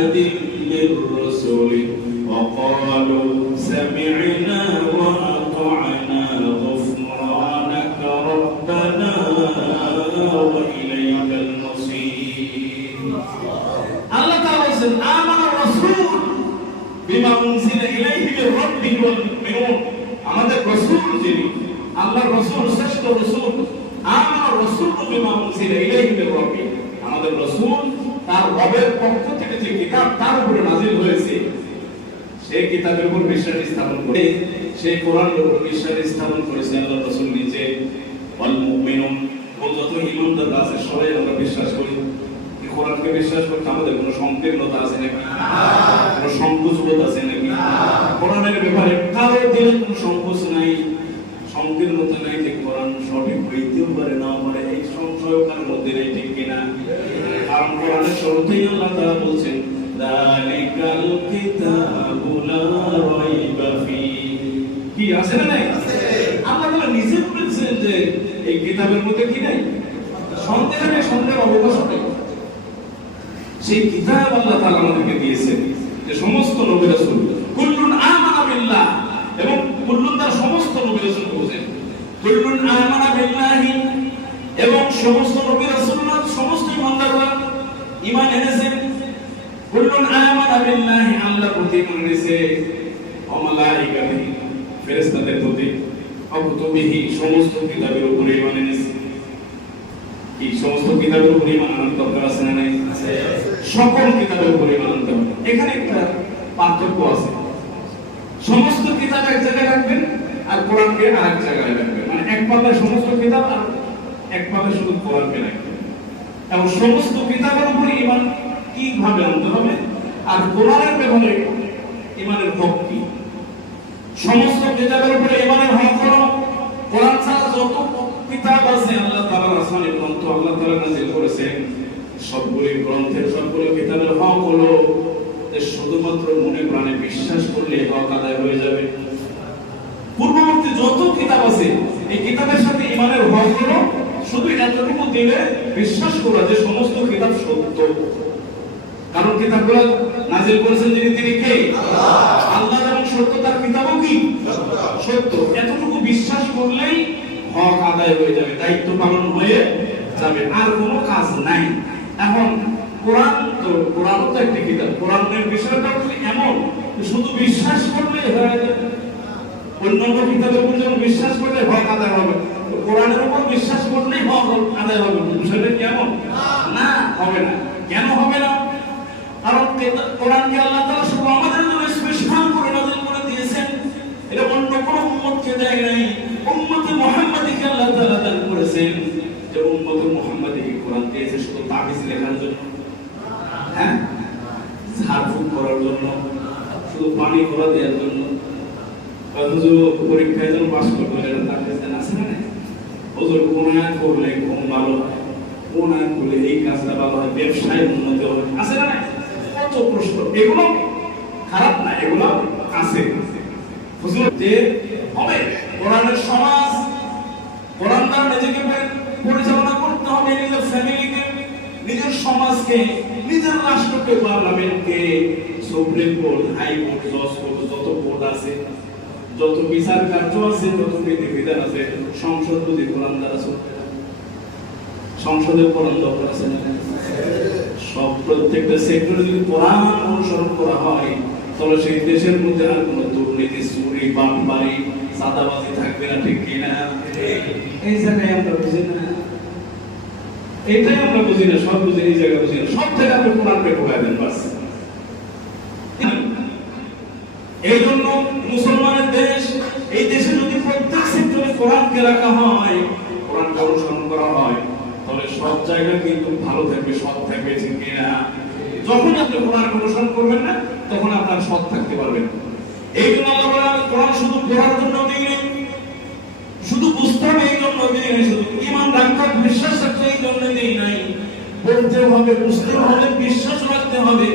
أحد من رسله وقالوا سمعنا وأطعنا غفرانك ربنا وإليك المصير. الله تعالى يقول آمن الرسول بما أنزل إليه من ربه والمؤمنون. আমাদের রাসূল যিনি আল্লাহর রাসূল শ্রেষ্ঠ রাসূল আমাদের রাসূল বিমা উনজিলা ইলাইহি মির রাব্বি, আমাদের রাসূল তার রবের পক্ষ থেকে যে কিতাব তার উপরে নাযিল হয়েছে সেই কিতাবের উপর বিশ্বাস স্থাপন করে সেই কোরআনের উপর বিশ্বাস স্থাপন করেছে আল্লাহর রাসূল নিজে। ওয়াল মুমিনুন, ও যত ঈমানদার আছে সবাই আমরা বিশ্বাস করি। এই কোরআনকে বিশ্বাস করতে আমাদের কোনো সংকীর্ণতা আছে নাকি? কোনো সংকোচবোধ আছে নাকি? কোরআনের ব্যাপারে কারো দিলে কোনো সংকোচ নাই, সংকীর্ণতা নাই যে কোরআন সঠিক হইতেও পারে নাও পারে, এই সংশয় কারোর মধ্যে নেই, ঠিক কিনা? কারণ কোরআনের শুরুতেই আল্লাহ তাআলা বলছেন যালিকাল কিতাবু লা রাইবা ফীহি। কি আছে না নাই? আল্লাহ তাআলা নিজে বলেছেন যে এই কিতাবের মধ্যে কি নাই? সন্দেহ নেই, সন্দেহের অবকাশ নেই। সেই কিতাব আল্লাহ তাআলা আমাদেরকে দিয়েছেন যে সমস্ত নবী রাসূল কুল্লুন আমানা বিল্লাহ, এবং কুল্লুন তার সমস্ত নবী রাসূল বলেন কুল্লুন আমানা বিল্লাহি, এবং সমস্ত নবী রাসূলরা সমস্ত ইমানদাররা ঈমান এনেছেন। কুল্লুন আমানা বিল্লাহি, আল্লাহর প্রতি ঈমান এনেছে, ওয়া মালাইকাতিহি, ফেরেশতাদের প্রতি, ওয়া কুতুবিহি, সমস্ত কিতাবের উপরে ঈমান এনেছে। এই সমস্ত কিতাবের উপরে ঈমান আনার দরকার আছে না নাই? আছে। সকল কিতাবের উপরে ঈমান আনতে হবে। এখানে একটা পার্থক্য আছে, সমস্ত কিতাব এক জায়গায় রাখবেন আর কোরআনকে আরেক জায়গায় রাখবেন, মানে এক পাতায় সমস্ত কিতাব আর এক পাতায় শুধু কোরআনকে রাখবেন। এবং সমস্ত কিতাবের উপরে ঈমান কিভাবে আনতে হবে আর কোরআনের ব্যাপারে ঈমানের হক কি? সমস্ত কিতাবের উপরে ঈমানের হক হলো কোরআন ছাড়া যত কিতাব আছে আল্লাহ তাআলার আসমানি গ্রন্থ আল্লাহ তাআলা নাযিল করেছেন, সবগুলো গ্রন্থের সবগুলো কিতাবের হক হলো যে শুধুমাত্র মনে প্রাণে বিশ্বাস করলে হক আদায় হয়ে যাবে। পূর্ববর্তী যত কিতাব আছে এই কিতাবের সাথে ঈমানের হক হলো শুধু এতটুকু দিলে বিশ্বাস করা যে সমস্ত কিতাব সত্য। কারণ কিতাবগুলো নাযিল করেছেন যিনি, তিনি কে? আল্লাহ। এবং সত্য, তার কিতাবও কি সত্য। এতটুকু বিশ্বাস করলেই হক আদায় হয়ে যাবে, দায়িত্ব পালন হয়ে যাবে, আর কোনো কাজ নাই। এখন কোরআন তো, কোরআনও তো একটি কিতাব। কোরআনের বিষয়টা হচ্ছে এমন শুধু বিশ্বাস করলেই হয়ে যাবে। অন্যান্য কিতাবের উপর যেমন বিশ্বাস করলে হক আদায় হবে, কোরআনের উপর বিশ্বাস করলেই হক আদায় হবে। বিষয়টা কেমন? না, হবে না। কেন হবে না? কারণ কোরআনকে আল্লাহ তাআলা শুধু আমাদের জন্য স্পেশাল করে নাযিল করে দিয়েছেন, এটা অন্য কোনো উম্মতকে দেয় নাই। উম্মতে মুহাম্মাদীকে আল্লাহ তাআলা দান করেছেন যে উম্মতে মুহাম্মাদীকে কোরআন দিয়েছে শুধু তাবিজ লেখার জন্য, হ্যাঁ, ঝাড়ফুঁক করার জন্য, শুধু পানি ভরা দেওয়ার জন্য, হুজুর পরীক্ষায় যেন পাস করতে পারে এটা তাবিজ দেন, আছে না? হুজুর কোনা করলে ঘুম ভালো হয়, কোনা করলে এই কাজটা ভালো হয়, ব্যবসায় উন্নতি হবে, আছে না? কত প্রশ্ন, এগুলো খারাপ না, এগুলো আছে। হুজুর যে হবে কোরআনের সমাজ, কোরআন দ্বারা নিজেকে পরিচালনা করতে হবে, নিজের ফ্যামিলিকে, নিজের সমাজকে, নিজের রাষ্ট্রকে, পার্লামেন্টকে, সুপ্রিম কোর্ট, হাই কোর্ট, জজ কোর্ট, যত কোর্ট আছে, যত বিচার কার্য আছে, যত বিধিবিধান আছে, সংসদ যদি কোরআন দ্বারা চলতে থাকে, সংসদের কোরআন দরকার আছে না? সব প্রত্যেকটা সেক্টরে যদি কোরআন অনুসরণ করা হয় তাহলে সেই দেশের মধ্যে আর কোনো দুর্নীতি, চুরি, বাটপারি, চাঁদাবাজি থাকবে না, ঠিক কিনা? এই জায়গায় আমরা বুঝি না, এটাই আমরা বুঝি না, সব বুঝি, এই জায়গায় বুঝি না। সব থেকে আপনি কোরআনকে ঢোকাই দেন, বাস। এই জন্য মুসলমানের দেশ, এই দেশে যদি প্রত্যেক সেক্টরে কোরআনকে রাখা হয়, কোরআনকে অনুসরণ করা হয়, তাহলে সব জায়গায় কিন্তু ভালো থাকবে, সৎ থাকবে, ঠিক কিনা? যখন আপনি কোরআন অনুসরণ করবেন না তখন আপনার সৎ থাকতে পারবেন। এই জন্য আল্লাহ কোরআন শুধু পড়ার জন্য দিলেন, শুধু বুঝতে হবে এই জন্য দিলেন, শুধু ঈমান রাখতে, বিশ্বাস রাখতে এই জন্য দেই নাই। বলতে হবে, বুঝতে হবে, বিশ্বাস রাখতে হবে,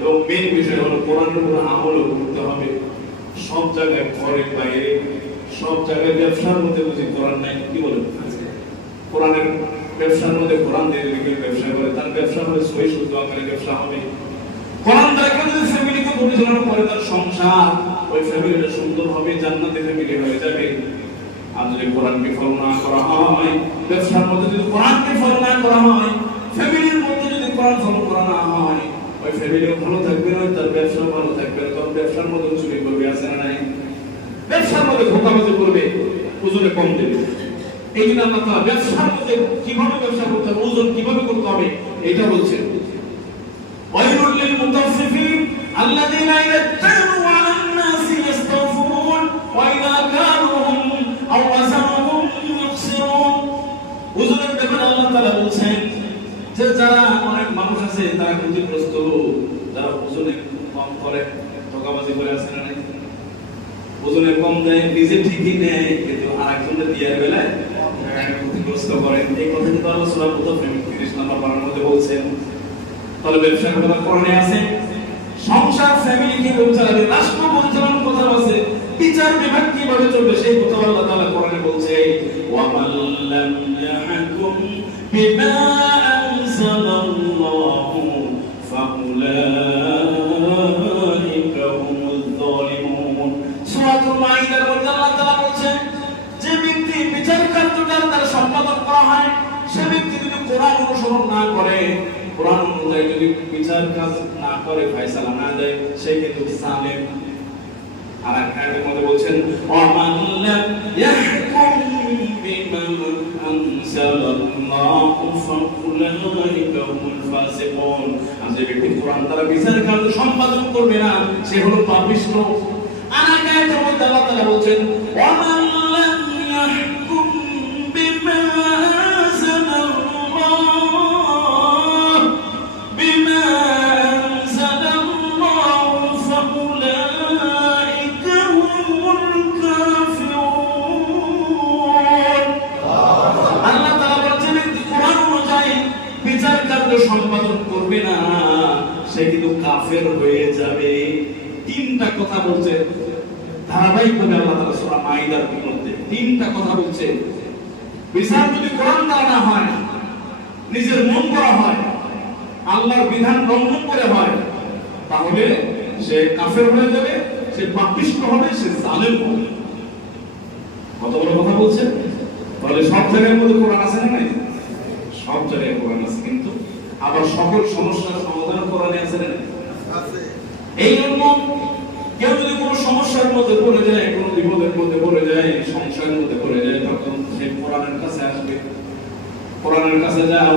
এবং মেন বিষয় হলো কোরআনের উপর আমলও করতে হবে। সব জায়গায়, ঘরে বাইরে, সব জায়গায় ব্যবসার মধ্যে বুঝি কোরআন নাই, কি বলেন? কোরআনের ব্যবসার মধ্যে কোরআন দিয়ে লিখে ব্যবসা করে, তার ব্যবসা হবে সহি শুদ্ধ আকারে ব্যবসা হবে। কোরআন দ্বারা কেউ যদি ফ্যামিলিকে পরিচালনা করে, তার সংসার ওই ফ্যামিলিটা সুন্দর হবে, জান্নাতি ফ্যামিলি হয়ে যাবে। আর যদি কোরআনকে ফলো না করা হয়, ব্যবসার মধ্যে যদি কোরআনকে ফলো না করা হয়, ফ্যামিলির মধ্যে যদি কোরআন ফলো করা না হয়, ওই ফ্যামিলিও ভালো থাকবে না, তার ব্যবসাও ভালো থাকবে না। তখন ব্যবসার মধ্যে চুরি করবে, আছে না নাই? ব্যবসার মধ্যে ধোঁকাবাজি করবে, ওজনে কম দেবে। এই জন্য আল্লাহ তাআলা ব্যবসার মধ্যে কিভাবে ব্যবসা করতে হবে, ওজন কিভাবে করতে হবে, এটা বলছেন। ওয়াইলুল লিল মুতাফফিফিন আল্লাযীনা ইযা তা'আলু 'আলান নাসি ইস্তাওফুন ওয়া ইযা কালুহুম আও ওয়াজানুহুম ইউখসিরুন। ওজনের ব্যাপারে আল্লাহ তাআলা বলছেন যে যারা অনেক মানুষ আছে তারা ক্ষতিগ্রস্ত, যারা ওজনে কম করে, ধোঁকাবাজি করে, আছে না নাই? ওজনে কম দেয়, নিজে ঠিকই নেয়, কিন্তু আরেকজনের দিয়ার বেলায় ক্ষতিগ্রস্ত করে। এই কথা কিন্তু আল্লাহ সূরা মুতাফফিফিন 30 নম্বর পারার মধ্যে বলছেন। তাহলে ব্যবসা কথা কোরআনে আছে, সংসার ফ্যামিলি কিভাবে চালাবে, রাষ্ট্র পরিচালনার কথা আছে, বিচার বিভাগ কিভাবে চলবে, সেই কথা আল্লাহ তাআলা কোরআনে বলছে। ওয়া মান লাম ইয়াহকুম বিমা আনজালাল্লাহু ফাউলাইকা হুমুয যালিমুন। সূরাতুল মাইদার মধ্যে আল্লাহ তাআলা বলছেন, যে ব্যক্তি বিচার কার্যটা তার সম্পাদন করা হয়, সে ব্যক্তি যদি কোরআন অনুসরণ না করে, কোরআন অনুযায়ী যদি বিচার কাজ না করে, ফয়সালা না দেয়, সে কিন্তু জালেম। আর আয়াতের মধ্যে বলছেন, ওয়া মান লাম ইয়াহকুম বিমা আনজালাল্লাহু ফাউলাইকা হুমুল ফাসিকুন। আর যে ব্যক্তি কোরআন দ্বারা বিচার কাজ সম্পাদন করবে না, সে হলো পাপিষ্ঠ। আর আয়াতের মধ্যে আল্লাহ তাআলা বলছেন, ওয়া মান লাম ইয়াহকুম বিমা সম্পাদন করবে না, সে কিন্তু কাফের হয়ে যাবে। তিনটা কথা বলছে ধারাবাহিকভাবে আল্লাহ তাআলা সূরা মাইদার মধ্যে, তিনটা কথা বলছে। বিচার যদি কোরআন দ্বারা না হয়, নিজের মন করা হয়, আল্লাহর বিধান লঙ্ঘন করে হয়, তাহলে সে কাফের হয়ে যাবে, সে পাপিষ্ঠ হবে, সে জালেম হবে। কত বড় কথা বলছে। তাহলে সব জায়গার মধ্যে কোরআন আছে না নাই? সব জায়গায় কোরআন আছে, কিন্তু আবার সকল সমস্যার সমাধান কোরআনে আছে না? আছে। এই জন্য কেউ যদি কোনো সমস্যার মধ্যে পড়ে যায়, কোনো বিপদের মধ্যে পড়ে যায়, সংশয়ের মধ্যে পড়ে যায়, তখন সে কোরআনের কাছে আসবে। কোরআনের কাছে যাও,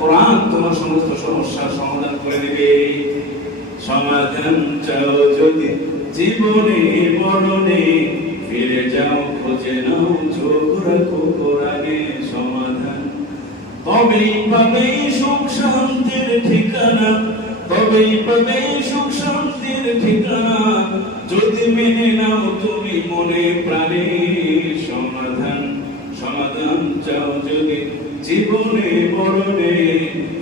কোরআন তোমার সমস্ত সমস্যার সমাধান করে দিবে। সমাধান চাও যদি জীবনে মরণে, ফিরে যাও খোঁজে নাও, চোখ রাখো কোরআনে সমাধান। তবেই পাবে সুখ শান্তির ঠিকানা, তবেই পাবে সুখ শান্তির ঠিকানা, যদি মেনে নাও তুমি মনে প্রাণে সমাধান। সমাধান চাও যদি জীবনে মরণে,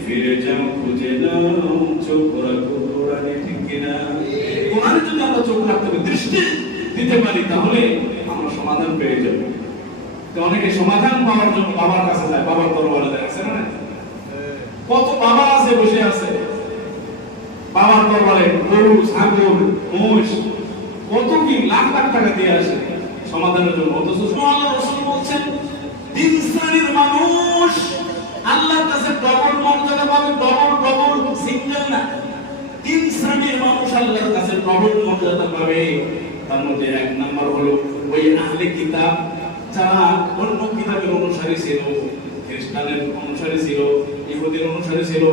ফিরে যাও খুঁজে নাও, চোখ রাখো কোরআনে, ঠিক কিনা? কোরআনে যদি আমরা চোখ রাখতে পারি, দৃষ্টি দিতে পারি, তাহলে আমরা সমাধান পেয়ে যাব। অনেকে সমাধান পাওয়ার জন্য বাবার কাছে যায়, বাবার দরবারে যায়, আছে না? কত বাবা আছে বসে আছে বাবার দরবারে, গরু, ছাগল, মোষ, কত কি লাখ লাখ টাকা দিয়ে আসে সমাধানের জন্য। অথচ আল্লাহ রাসূল বলছেন, তিন শ্রেণীর মানুষ আল্লাহর কাছে ডবল মর্যাদা পাবে, ডবল সিঙ্গেল না। তিন শ্রেণীর মানুষ আল্লাহর কাছে ডবল মর্যাদা পাবে। তার মধ্যে এক নাম্বার হলো ওই আহলে কিতাব, যারা অন্য কিতাবের অনুসারী ছিল, খ্রিস্টানের অনুসারী ছিল, ইহুদির অনুসারী ছিল,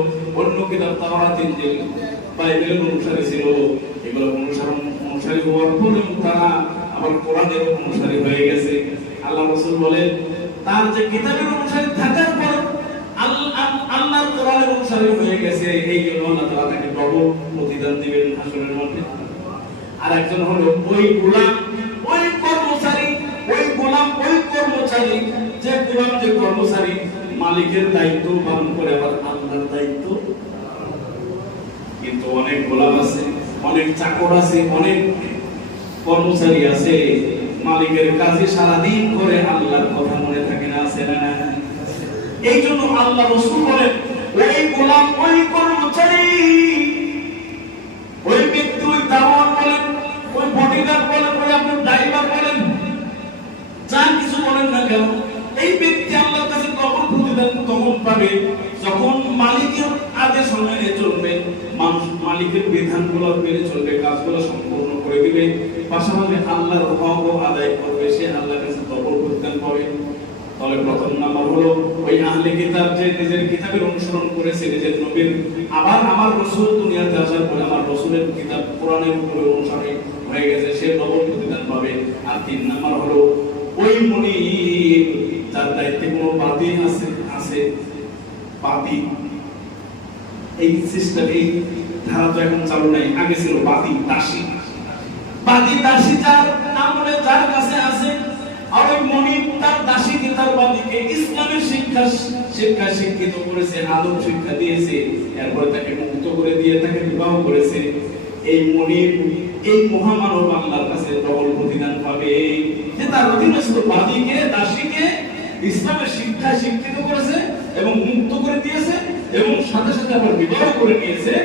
অন্য কিতাব তাওরাত, ইনজিল, বাইবেলের অনুসারী ছিল। এগুলো অনুসারী হওয়ার পরেও তারা আবার কোরআনের অনুসারী হয়ে গেছে। আল্লাহ রাসূল বলেন, তার যে কিতাবের অনুসারী থাকার পর আল্লাহর কোরআনের অনুসারী হয়ে গেছে, এই জন্য আল্লাহ তাআলা তাকে ডবল প্রতিদান দিবেন হাসরের মধ্যে। আর একজন হলো ওই গোলাম, ওই কর্মচারী, ওই গোলাম, ওই কর্মচারী, যে গোলাম, যে কর্মচারী মালিকের দায়িত্ব পালন করে, আবার আল্লাহর দায়িত্ব। কিন্তু অনেক গোলাম আছে, অনেক চাকর আছে, অনেক কর্মচারী আছে, মালিকের কাজে সারাদিন করে, আল্লাহর কথা মনে থাকে না, আছে না? এই জন্য আল্লাহ রাসূল বলেন, ওই গোলাম, ওই কর্মচারী নবীদের বিধানগুলো মেনে চলবে, কাজগুলো সম্পূর্ণ করে দিবে, পাশাপাশি আল্লাহর হক আদায় করবে, সে আল্লাহর কাছে ডবল প্রতিদান পাবে। তাহলে প্রথম নাম্বার হলো ওই আহলে কিতাব যে নিজের কিতাবের অনুসরণ করেছে, নিজের নবীর, আবার আমার রাসূল দুনিয়াতে আসার পরে আমার রাসূলের কিতাব কোরআনের উপরে অনুসারী হয়ে গেছে, সে ডবল প্রতিদান পাবে। আর তিন নাম্বার হলো ওই মুনিব যার দায়িত্বে কোনো বাদী আছে বাদী, এই সিস্টেম, এই ধারা তো এখন চালু নাই, আগে ছিল বাদী দাসী। বাদী দাসী যার আমলে যার কাছে আছে, আর ওই মনিব তার দাসীকে তার বাদীকে ইসলামের শিক্ষা শিক্ষিত করেছে, আদব শিক্ষা দিয়েছে, এরপরে তাকে মুক্ত করে দিয়ে তাকে বিবাহ করেছে। এই মনিব, এই মহামানব আল্লাহর কাছে ডবল প্রতিদান পাবে, যে তার অধীনস্থ বাদীকে দাসীকে ইসলামের শিক্ষা শিক্ষিত করেছে এবং মুক্ত করে দিয়েছে এবং সাথে সাথে আবার বিবাহ করে নিয়েছে।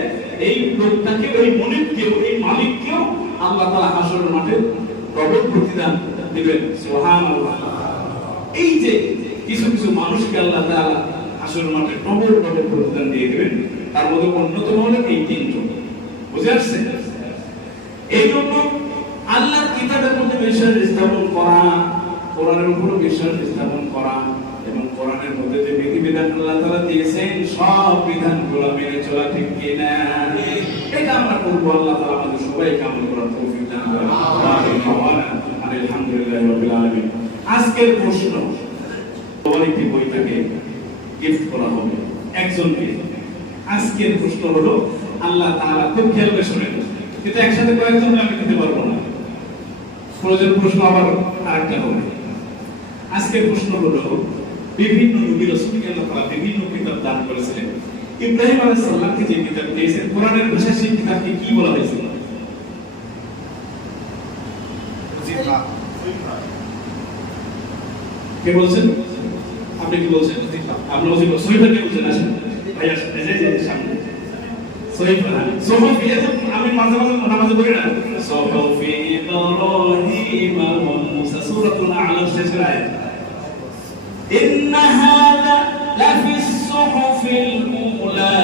এই লোকটাকে, ওই মনিবকেও, এই মালিককেও আল্লাহ তাআলা হাসরের মাঠে ডবল প্রতিদান দিবেন। সুবহানাল্লাহ। এই যে কিছু কিছু মানুষকে আল্লাহ তাআলা হাসরের মাঠে ডবল প্রতিদান দিয়ে দিবেন, তার মধ্যে অন্যতম হলো এই তিনজন। বুঝে আসছে? এই জন্য আল্লাহর কিতাবের মধ্যে বিশ্বাস স্থাপন করা, কোরআনের উপর বিশ্বাস স্থাপন করা এবং কোরআনের মধ্যে যে বিধিবিধান আল্লাহ তাআলা দিয়েছেন সব বিধানগুলো মেনে চলা, ঠিক কি না? এটা আমরা করব। আল্লাহ তাআলা আমাদের সবাইকে আমল করার তৌফিক দান করুন। আলহামদুলিল্লাহি রাব্বিল আলামিন। আজকের প্রশ্ন, একটি বই থেকে গিফট করা হবে একজনকে। আজকের প্রশ্ন হলো, আল্লাহ তাআলা খুব খেয়াল করে শুনেন, এটা একসাথে কয়েকজন আমি দিতে পারবো না, প্রয়োজন প্রশ্ন আবার আরেকটা হবে। আজকের প্রশ্ন হলো, বিভিন্ন নবী রাসূলকে আল্লাহ তাআলা বিভিন্ন কিতাব দান করেছিলেন। ইব্রাহিম আলাইহিস সালামকে যে কিতাব দিয়েছেন, কোরআনের ভাষায় সেই কিতাবকে কি বলা হয়েছিল? কে বলছেন? আপনি কি বলছেন? আপনি বলছেন সহিফা। কে বলছেন? আসেন ভাই, আসেন, এই যে সামনে সহিফা। সহিফা এটা আমি মাঝে মাঝে নামাজে পড়ি না, সহিফা ইব্রাহিম ওয়া মুসা, সূরাতুল আ'লা শেষের আয়াত, ইন্না হাযা লাফিস সুহুফিল উলা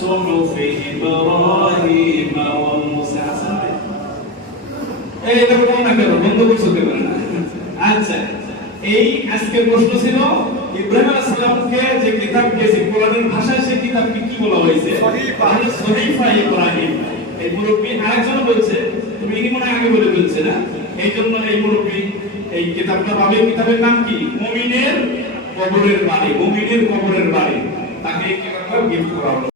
সুহুফি ইব্রাহিম ওয়া মুসা। এই এটা বলুন না কেন, বন্ধ করছো কেন? আচ্ছা, এই আজকের প্রশ্ন ছিল ইব্রাহিম আলাইহিস সালামকে যে কিতাব দিয়েছে, কোরআনের ভাষায় সেই কিতাবকে কি বলা হয়েছে? সহিফা ইব্রাহিম। এই মুরব্বি আরেকজন বলছে, তুমি কি মনে আগে বলে বলছে না, এই জন্য এই মুরব্বি এই কিতাবটা পাবে। কিতাবের নাম কি? মুমিনের কবরের বাড়ি। মুমিনের কবরের বাড়ি, তাকে কি করা, গিফট করা হলো।